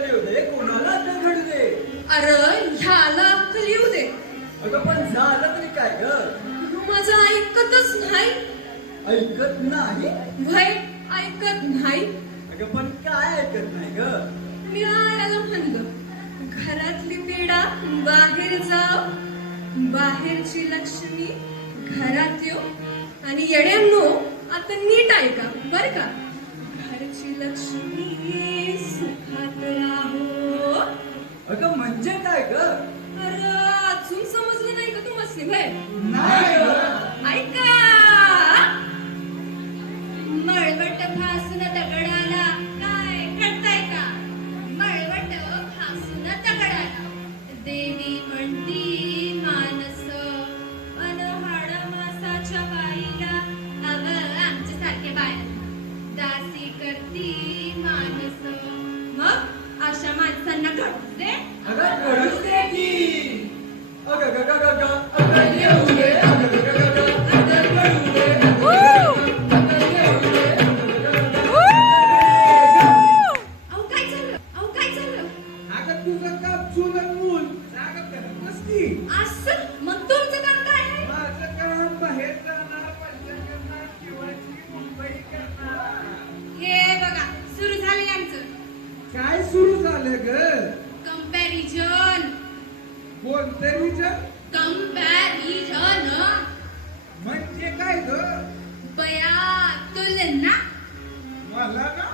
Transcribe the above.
अक्कल येऊ दे, कोणाला अक्कल घडू दे. अरे ह्याला अक्कल येऊ दे. अगं पण झालं तरी काय ग? माझं ऐकतच नाही. ऐकत नाही? भय ऐकत नाही. अगं पण काय ऐकत नाही ग? मी याला म्हणलं घरातली पिढा बाहेर जाव, बाहेरची लक्ष्मी घरात येऊ. आणि येड्यांनो आता नीट ऐका बर का. घरची लक्ष्मी सुखात राहो. अगं म्हणजे काय ग? अरे अजून समजलं नाही का तुम्हाला? भय नाही ग. ऐका. मळवट फासून दगडाला काय कळताय का? मळवट फासून दगडाला देवी म्हणती मानस अन हाड मासाच्या बाईला अव आमच्या सारखे बाया दासी करती मानस. मग अशा माणसांना घडूच दे. अगं घडूच दे की. अगं ग ग ग ग अगं येऊ दे. अगं ग ग ग ग अगं घडू दे. अहो काय झालं? अहो काय झालं? अगं तुझं काम चुलत मूल जागत घरात नसती. असं मग तुमचं काम काय आहे? माझं काम बाहेर जाणार, पैसे करणार, शिवायची मुंबई करणार. हे बघा सुरू झालं यांचं काय सुरू झालं ग? कंपॅरिझन. कोणतं विचार कंपॅरिझन म्हणजे काय ग? बया तुलना. मला ना